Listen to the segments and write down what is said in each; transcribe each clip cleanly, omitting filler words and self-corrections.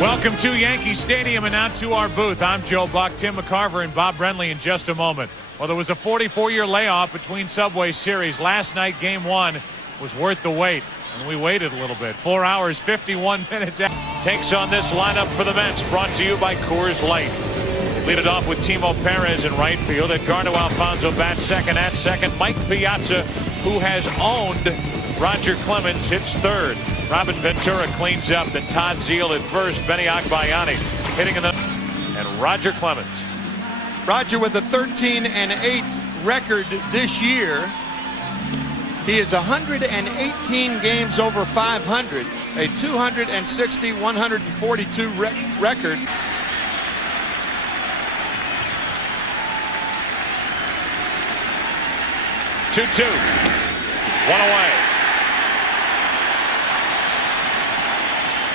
Welcome to Yankee Stadium and out to our booth. I'm Joe Buck, Tim McCarver, and Bob Brenly in just a moment. Well, there was a 44-year layoff between Subway Series. Last night, Game 1 was worth the wait, and we waited a little bit. 4 hours, 51 minutes. Takes on this lineup for the Mets, brought to you by Coors Light. Lead it off with Timo Perez in right field. Edgardo Alfonzo bats second. At second, Mike Piazza, who has owned Roger Clemens, hits third. Robin Ventura cleans up. Then Todd Zeile at first. Benny Agbayani hitting in the... And Roger Clemens. Roger with a 13-8 record this year. He is 118 games over 500. A 260-142 record. Two. One away.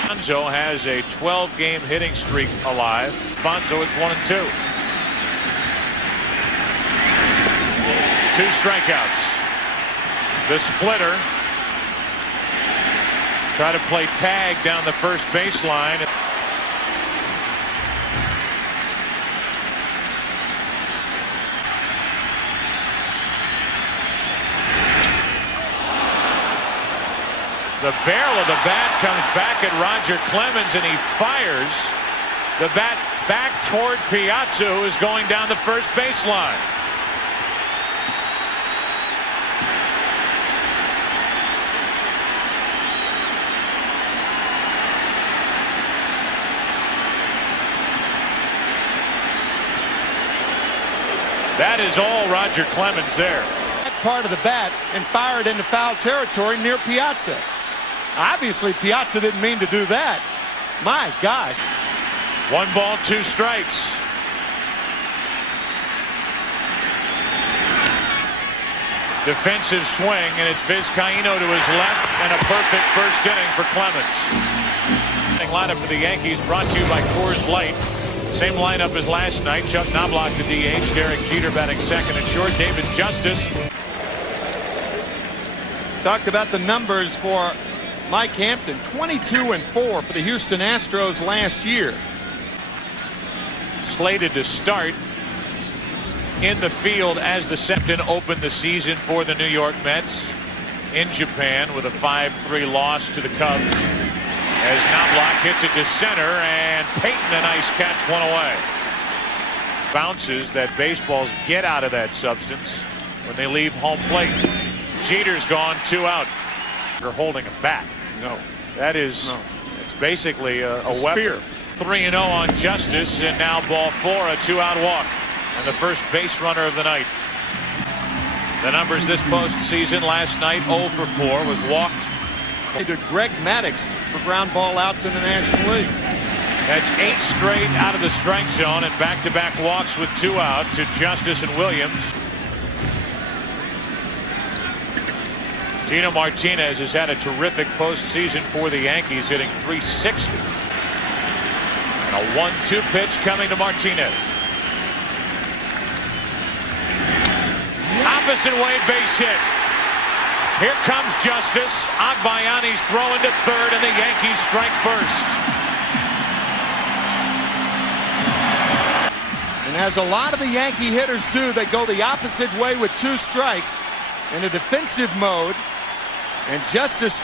Bonzo has a 12-game hitting streak alive. Bonzo, it's 1-2. 2 strikeouts. The splitter. Try to play tag down the first baseline. The barrel of the bat comes back at Roger Clemens, and he fires the bat back toward Piazza, who is going down the first baseline. That is all Roger Clemens there. That part of the bat and fired into foul territory near Piazza. Obviously, Piazza didn't mean to do that. My gosh. 1 ball, 2 strikes. Defensive swing, and it's Vizcaíno to his left, and a perfect first inning for Clemens. Lineup for the Yankees brought to you by Coors Light. Same lineup as last night. Chuck Knobloch the DH, Derek Jeter batting second and short, David Justice. Talked about the numbers for Mike Hampton, 22-4 for the Houston Astros last year. Slated to start in the field as the Septon opened the season for the New York Mets in Japan with a 5-3 loss to the Cubs. As Knobloch hits it to center, and Payton a nice catch, 1 away. Bounces that baseballs get out of that substance when they leave home plate. Jeter's gone, 2 out. You're holding a bat. No. That is, no. It's basically a spear. weapon. 3-0 on Justice, and now ball 4, a 2-out walk. And the first base runner of the night. The numbers this postseason: last night 0 for 4, was walked. To Greg Maddux for ground ball outs in the National League. That's 8 straight out of the strike zone, and back-to-back walks with 2 out to Justice and Williams. Tino Martinez has had a terrific postseason for the Yankees, hitting .360. And a 1-2 pitch coming to Martinez. Opposite way base hit. Here comes Justice. Agbayani's throwing to third, and the Yankees strike first. And as a lot of the Yankee hitters do, they go the opposite way with 2 strikes in a defensive mode. And Justice.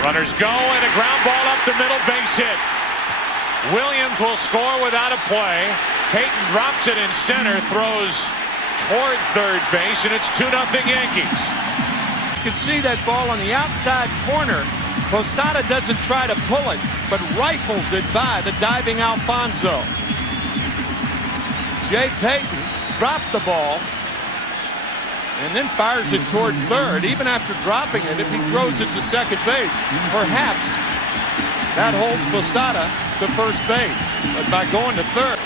Runners go, and a ground ball up the middle, base hit. Williams will score without a play. Payton drops it in center, throws toward third base, and it's 2-0 Yankees. You can see that ball on the outside corner. Posada doesn't try to pull it, but rifles it by the diving Alfonzo. Jay Payton dropped the ball and then fires it toward third. Even after dropping it, if he throws it to second base, perhaps that holds Posada to first base. But by going to third.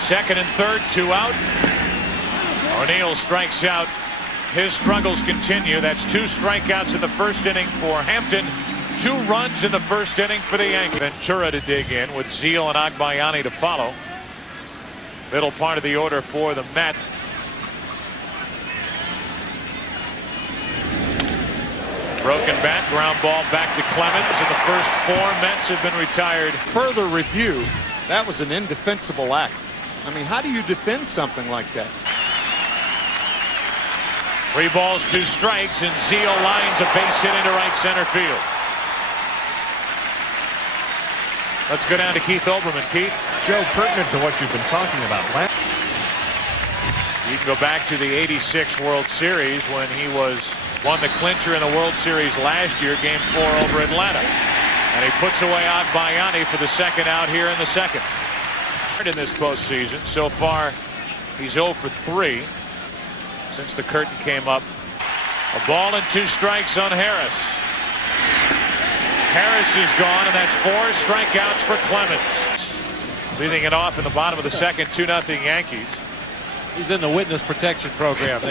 Second and third, 2 out. O'Neill strikes out. His struggles continue. That's 2 strikeouts in the first inning for Hampton. 2 runs in the first inning for the Yankees. Ventura to dig in with Zeile and Agbayani to follow. Middle part of the order for the Mets. Broken bat, ground ball back to Clemens, and the first 4 Mets have been retired. Further review, that was an indefensible act. I mean, how do you defend something like that? 3 balls, 2 strikes, and Zeal lines a base hit into right center field. Let's go down to Keith Olbermann. Keith? Joe, pertinent to what you've been talking about. You can go back to the '86 World Series when he won the clincher in the World Series last year, Game 4 over Atlanta. And he puts away Agbayani for the second out here in the second. In this postseason, so far he's 0 for 3 since the curtain came up. A ball and 2 strikes on Harris. Harris is gone, and that's 4 strikeouts for Clemens. Leading it off in the bottom of the second, 2-0 Yankees. He's in the witness protection program.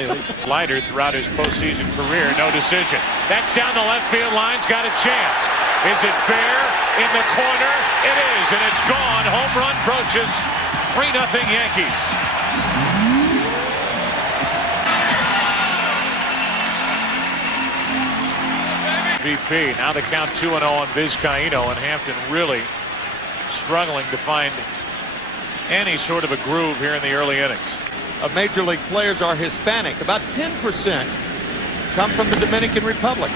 Leiter throughout his postseason career, no decision. That's down the left field line's got a chance. Is it fair? In the corner, it is, and it's gone. Home run, Brocious. 3-0 Yankees. MVP. Now the count 2-0 on Vizcaíno, and Hampton really struggling to find any sort of a groove here in the early innings. Of Major League players are Hispanic. About 10% come from the Dominican Republic.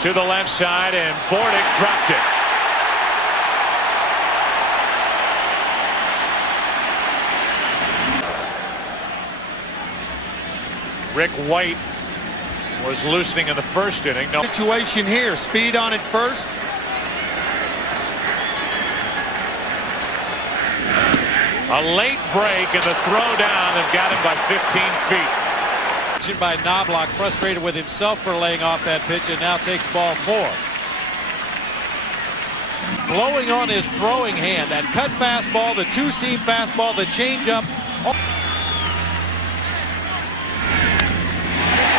To the left side, and Bordick dropped it. Rick White was loosening in the first inning. No situation here. Speed on it first. A late break, and the throw down have got him by 15 feet. By Knobloch, frustrated with himself for laying off that pitch, and now takes ball 4. Blowing on his throwing hand. That cut fastball, the 2-seam fastball, the changeup.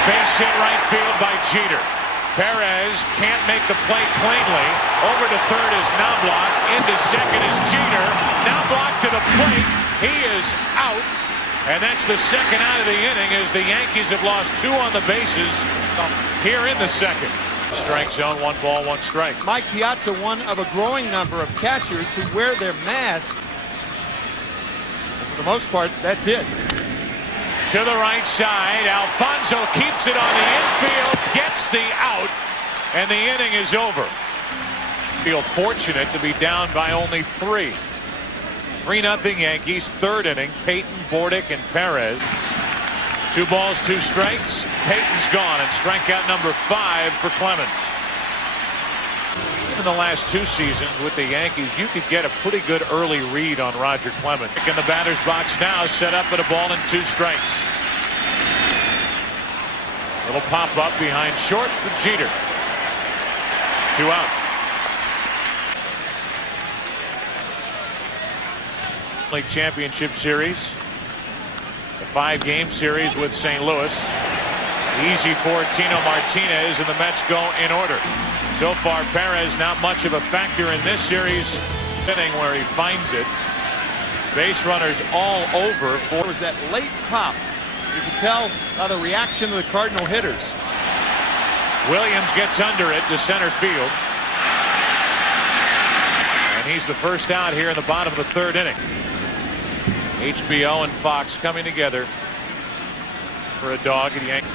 Base hit right field by Jeter. Perez can't make the play cleanly. Over to third is Knobloch. Into second is Jeter. Knobloch to the plate. He is out. And that's the second out of the inning, as the Yankees have lost 2 on the bases here in the second. Strike zone, 1 ball, 1 strike. Mike Piazza, one of a growing number of catchers who wear their mask. And for the most part, that's it. To the right side, Alfonso keeps it on the infield, gets the out, and the inning is over. Feel fortunate to be down by only 3. 3-0 Yankees, 3rd inning. Payton, Bordick, and Perez. 2 balls, 2 strikes. Payton's gone, and strikeout number 5 for Clemens. In the last 2 seasons with the Yankees, you could get a pretty good early read on Roger Clemens. In the batter's box now, set up at a ball and 2 strikes. Little pop up behind short for Jeter. 2 out. League Championship Series. The 5-game series with St. Louis. Easy for Tino Martinez, and the Mets go in order. So far, Perez not much of a factor in this series. Inning where he finds it. Base runners all over. It was that late pop. You can tell by the reaction of the Cardinal hitters. Williams gets under it to center field. And he's the first out here in the bottom of the 3rd inning. HBO and Fox coming together for a dog at Yankees.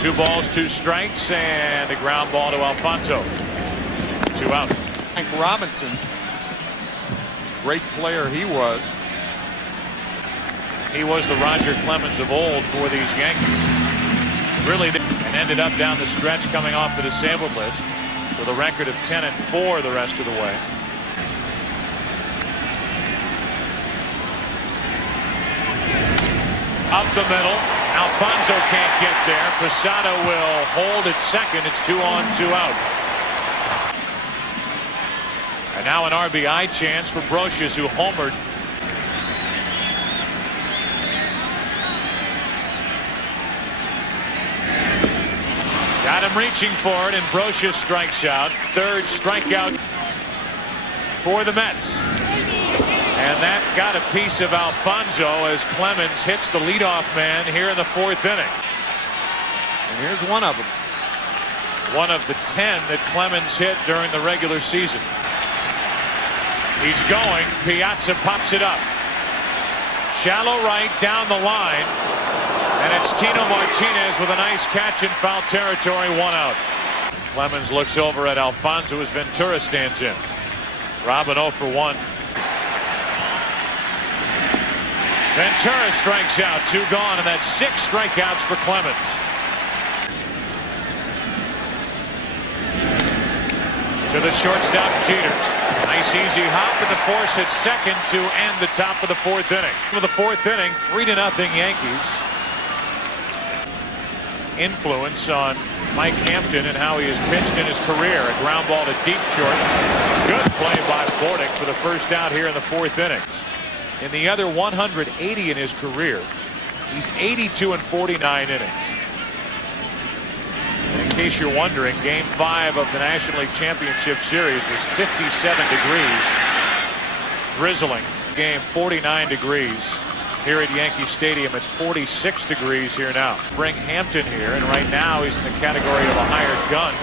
2 balls, 2 strikes, and a ground ball to Alfonso. 2 out. Frank Robinson, great player he was. He was the Roger Clemens of old for these Yankees. Really, and ended up down the stretch coming off the disabled list with a record of 10-4 the rest of the way. Up the middle. Alfonso can't get there. Posada will hold at second. It's 2 on, 2 out. And now an RBI chance for Brocious, who homered. Got him reaching for it, and Brocious strikes out. 3rd strikeout for the Mets. And And that got a piece of Alfonso as Clemens hits the leadoff man here in the 4th inning. And here's one of them. One of the 10 that Clemens hit during the regular season. He's going. Piazza pops it up. Shallow right down the line. And it's Tino Martinez with a nice catch in foul territory. 1 out. Clemens looks over at Alfonso as Ventura stands in. Robin 0 for 1. Ventura strikes out. 2 gone, and that's 6 strikeouts for Clemens. To the shortstop, Jeter. Nice easy hop with the force at second to end the top of the 4th inning. For the 4th inning, 3-0 Yankees. Influence on Mike Hampton and how he has pitched in his career. A ground ball to deep short. Good play by Bordick for the first out here in the 4th inning. In the other 180 in his career, he's 82 in 49 innings. In case you're wondering, Game 5 of the National League Championship Series was 57 degrees, drizzling. Game 49 degrees here at Yankee Stadium. It's 46 degrees here now. Bring Hampton here, and right now he's in the category of a hired gun.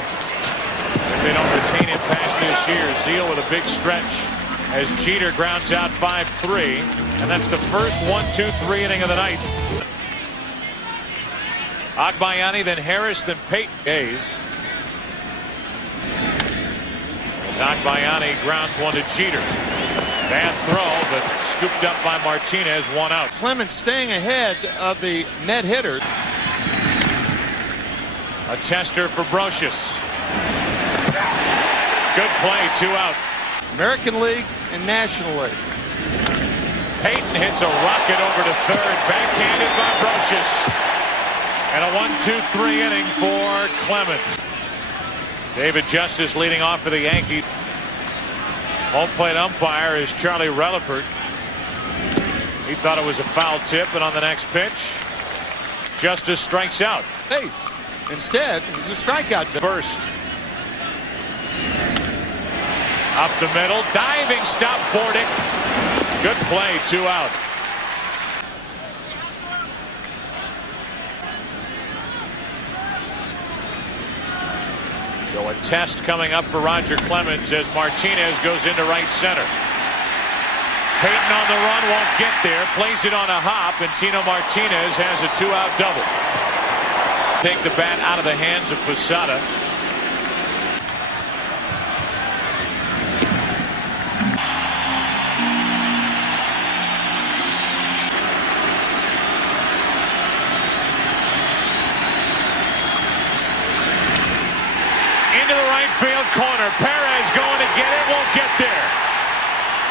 If they don't retain him past this year, Zeal with a big stretch as Jeter grounds out 5-3, and that's the first 1-2-3 inning of the night. Agbayani, then Harris, then Peyton. Hayes. As Agbayani grounds one to Jeter. Bad throw, but scooped up by Martinez. 1 out. Clemens staying ahead of the net hitter. A tester for Brocious. Good play. 2 out. American League and National League. Peyton hits a rocket over to third. Backhanded by Brocious. And a 1-2-3 inning for Clemens. David Justice leading off for the Yankees. Home plate umpire is Charlie Relaford. He thought it was a foul tip, and on the next pitch, Justice strikes out. Base. Instead, it's a strikeout. First. Up the middle. Diving stop, Bordick. Good play. 2 out. So a test coming up for Roger Clemens as Martinez goes into right center. Peyton on the run, won't get there. Plays it on a hop, and Tino Martinez has a 2-out double. Take the bat out of the hands of Posada. Into the right field corner. Perez going to get it. Won't get there.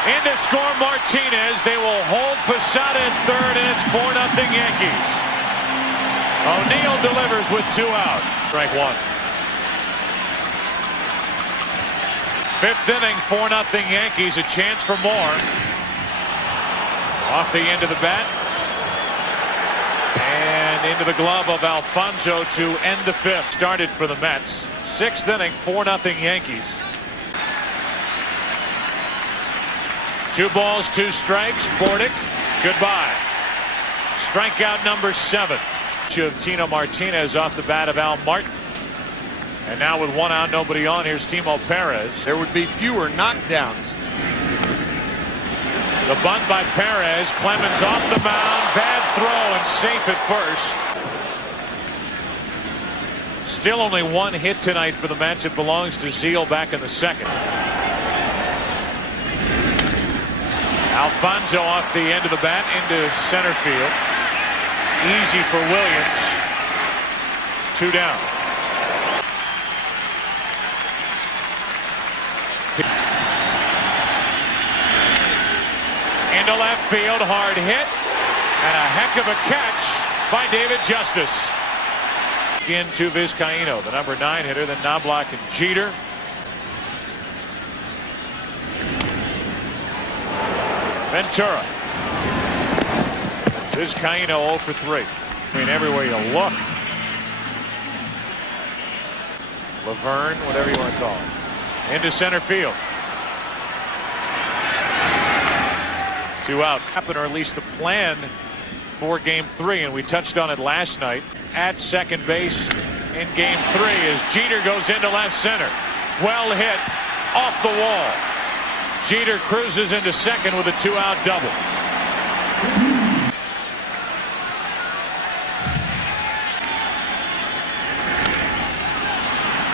In to score Martinez. They will hold Posada in third, and it's 4-0 Yankees. O'Neill delivers with 2 out. Strike 1. 5th inning, 4-0 Yankees. A chance for more. Off the end of the bat. And into the glove of Alfonso to end the 5th. Started for the Mets. 6th inning, 4-0 Yankees. 2 balls, 2 strikes. Bordick, goodbye. Strikeout number 7. Of Tino Martinez off the bat of Al Martin. And now with 1 out, nobody on, here's Timo Perez. There would be fewer knockdowns. The bunt by Perez. Clemens off the mound. Bad throw and safe at first. Still only 1 hit tonight for the Mets. It belongs to Zeal back in the 2nd. Alfonso off the end of the bat into center field. Easy for Williams. 2 down. Into left field, hard hit, and a heck of a catch by David Justice. Into Vizcaíno, the number 9 hitter, then Knobloch and Jeter. Ventura. Vizcaíno 0 for 3. I mean, everywhere you look. Laverne, whatever you want to call it. Into center field. 2 out. Or at least the plan for game 3, and we touched on it last night at second base in game 3 as Jeter goes into left center. Well hit off the wall. Jeter cruises into second with a 2-out double.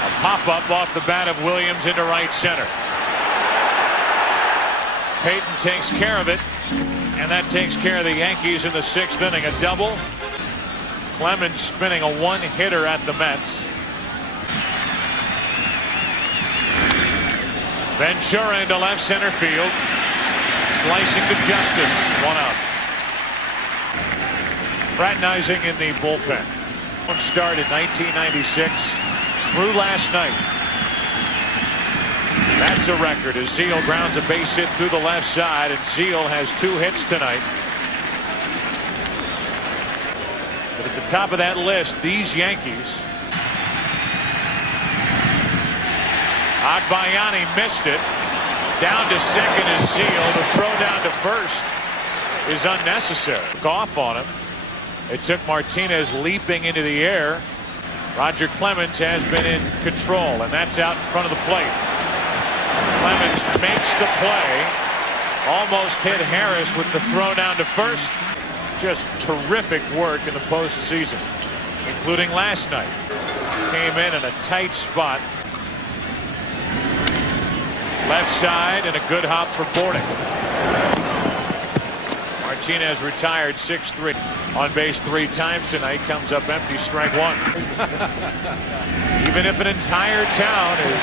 A pop-up off the bat of Williams into right center. Payton takes care of it, and that takes care of the Yankees in the 6th inning. A double. Clemens spinning a one-hitter at the Mets. Ventura into left center field. Slicing to Justice. 1 out. Fraternizing in the bullpen. One start in 1996 through last night. That's a record as Zeal grounds a base hit through the left side, and Zeal has 2 hits tonight. But at the top of that list, these Yankees. Agbayani missed it. Down to second is Zeal. The throw down to first is unnecessary. Off on him. It took Martinez leaping into the air. Roger Clemens has been in control, and that's out in front of the plate. Clemens makes the play. Almost hit Harris with the throw down to first. Just terrific work in the postseason, including last night. Came in a tight spot. Left side and a good hop for Bordick. Martinez retired 6-3. On base 3 times tonight. Comes up empty, strike 1. Even if an entire town is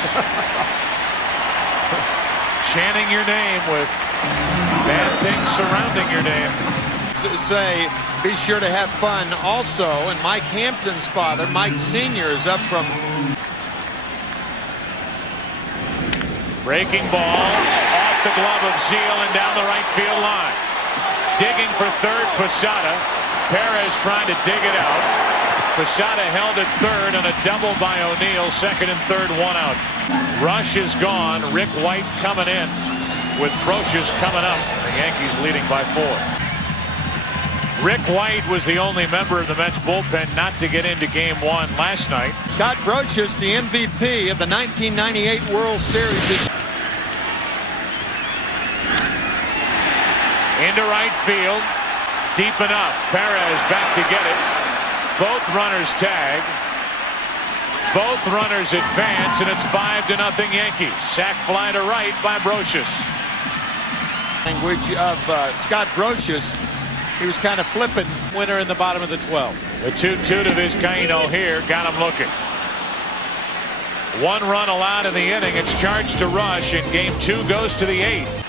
chanting your name with bad things surrounding your name. Say, be sure to have fun also. And Mike Hampton's father, Mike Sr., is up from. Breaking ball off the glove of Zeal and down the right field line. Digging for third, Posada. Perez trying to dig it out. Posada held at third on a double by O'Neill. Second and third, 1 out. Rush is gone. Rick White coming in with Brocious coming up. The Yankees leading by 4. Rick White was the only member of the Mets bullpen not to get into game 1 last night. Scott Brocious, the MVP of the 1998 World Series. Into right field. Deep enough. Perez back to get it. Both runners tag. Both runners advance, and it's 5-0 Yankees. Sac fly to right by Brocious. Language of Scott Brocious. He was kind of flippant. Winner in the bottom of the 12th. The 2-2 to Vizcaíno here got him looking. 1 run allowed in the inning. It's charged to Rush, and game 2 goes to the 8th.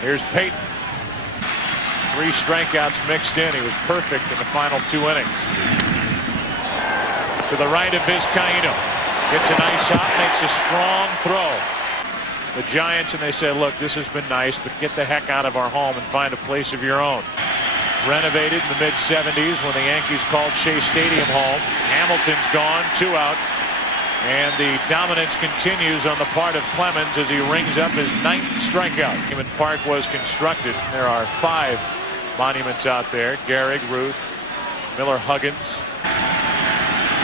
Here's Payton. 3 strikeouts mixed in. He was perfect in the final 2 innings. To the right of Vizcaíno. Gets a nice hop, makes a strong throw. The Giants, and they said, look, this has been nice, but get the heck out of our home and find a place of your own. Renovated in the mid-70s when the Yankees called Shea Stadium home. Hamilton's gone, 2 out. And the dominance continues on the part of Clemens as he rings up his 9th strikeout. Neiman Park was constructed. There are 5 monuments out there. Gehrig, Ruth, Miller, Huggins.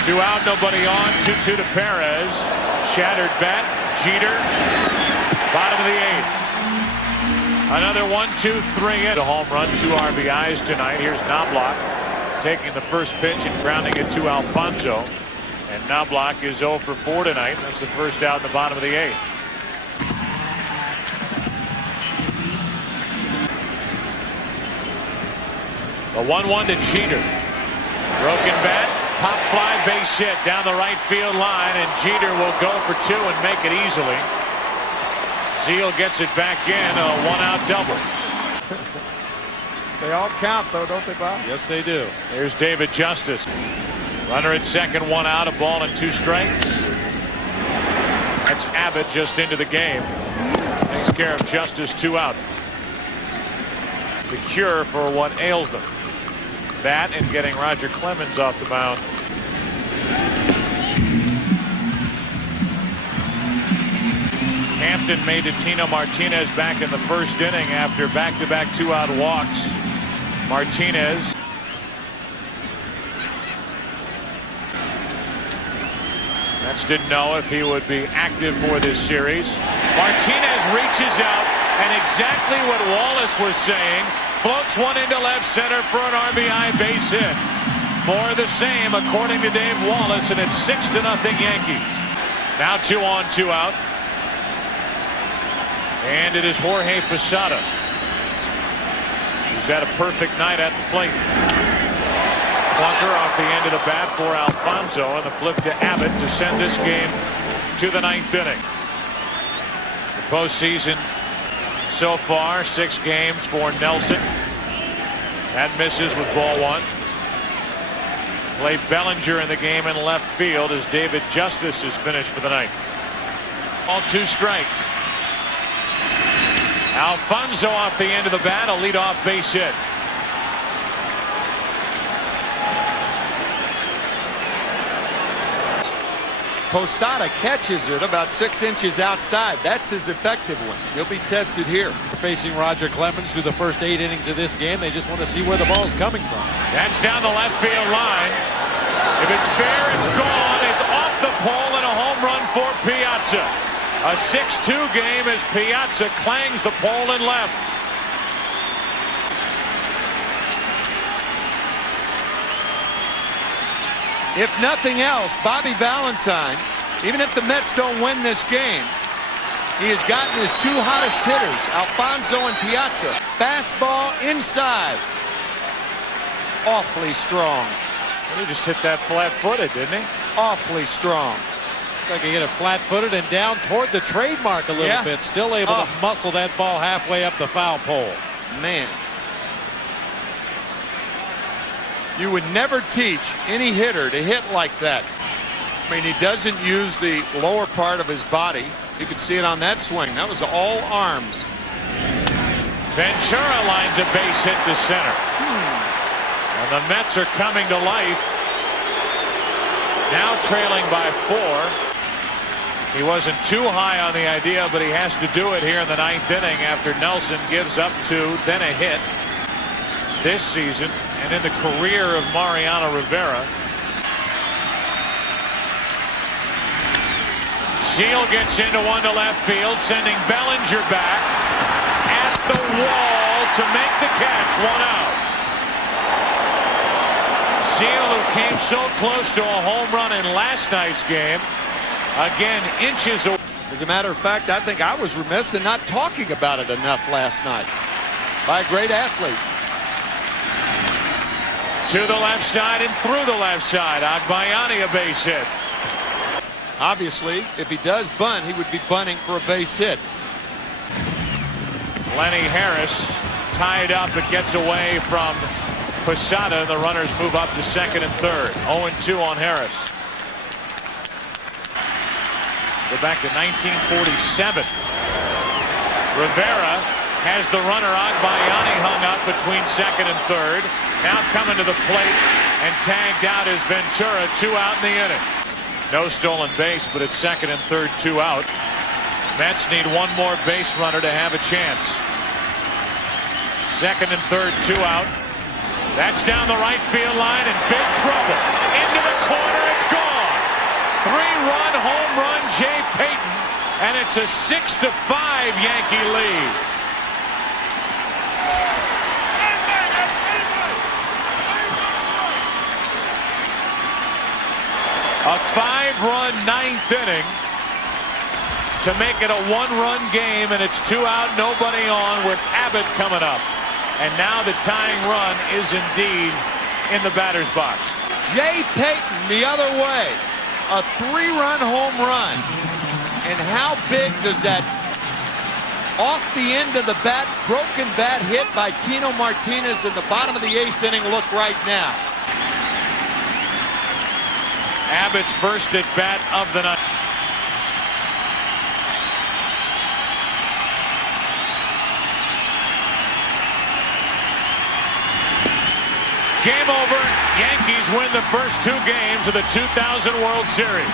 2 out, nobody on. 2-2 to Perez. Shattered bat. Jeter. Bottom of the 8th. Another 1-2-3 in. A home run, 2 RBIs tonight. Here's Knobloch taking the first pitch and grounding it to Alfonso. And Knobloch is 0 for 4 tonight. That's the first out in the bottom of the 8th. The 1-1 to Jeter. Broken bat. Pop fly, base hit down the right field line, and Jeter will go for 2 and make it easily. Zeal gets it back in, a 1-out double. They all count, though, don't they, Bob? Yes, they do. Here's David Justice. Runner at second, 1 out, a ball and 2 strikes. That's Abbott just into the game. Takes care of Justice, 2 out. The cure for what ails them. That and getting Roger Clemens off the mound. Hampton made to Tino Martinez back in the first inning after back-to-back two-out walks. Martinez. Mets didn't know if he would be active for this series. Martinez reaches out, and exactly what Wallace was saying, floats one into left center for an RBI base hit. More of the same, according to Dave Wallace, and it's 6-0 Yankees. Now 2 on, 2 out. And it is Jorge Posada, who's had a perfect night at the plate. Clunker off the end of the bat for Alfonso, and the flip to Abbott to send this game to the 9th inning. The postseason so far, 6 games for Nelson. That misses with ball 1. Played Bellinger in the game in left field as David Justice is finished for the night. All 2 strikes. Alfonso off the end of the bat, a leadoff base hit. Posada catches it about 6 inches outside. That's his effective one. He'll be tested here. Facing Roger Clemens through the first 8 innings of this game. They just want to see where the ball's coming from. That's down the left field line. If it's fair, it's gone. It's off the pole and a home run for Piazza. A 6-2 game as Piazza clangs the pole and left. If nothing else, Bobby Valentine, even if the Mets don't win this game, he has gotten his 2 hottest hitters, Alfonso and Piazza. Fastball inside. Awfully strong. He just hit that flat-footed, didn't he? Awfully strong. Like he hit it flat-footed and down toward the trademark a little bit. Still able to muscle that ball halfway up the foul pole. Man. You would never teach any hitter to hit like that. I mean, he doesn't use the lower part of his body. You could see it on that swing. That was all arms. Ventura lines a base hit to center. And the Mets are coming to life. Now trailing by 4. He wasn't too high on the idea, but he has to do it here in the 9th inning after Nelson gives up 2, then a hit this season and in the career of Mariano Rivera. Seal gets into one to left field, sending Bellinger back at the wall to make the catch. 1 out. Seal, who came so close to a home run in last night's game, again inches away. As a matter of fact, I think I was remiss in not talking about it enough last night. By a great athlete. To the left side and through the left side. Agbayani a base hit. Obviously, if he does bunt, he would be bunting for a base hit. Lenny Harris tied up and gets away from Posada. The runners move up to second and third. 0-2 on Harris. Go back to 1947. Rivera has the runner Agbayani hung up between second and third. Now coming to the plate and tagged out is Ventura. 2 out in the inning. No stolen base, but it's second and third, 2 out. Mets need 1 more base runner to have a chance. Second and third, 2 out. That's down the right field line and big trouble. Into the corner, it's gone. 3-run home run, Jay Payton, and it's a 6-5 Yankee lead. A 5-run 9th inning to make it a 1-run game, and it's 2 out, nobody on with Abbott coming up. And now the tying run is indeed in the batter's box. Jay Payton the other way. A 3-run home run. And how big does that off the end of the bat, broken bat hit by Tino Martinez in the bottom of the 8th inning look right now? Abbott's first at bat of the night. Game over. Yankees win the first 2 games of the 2000 World Series.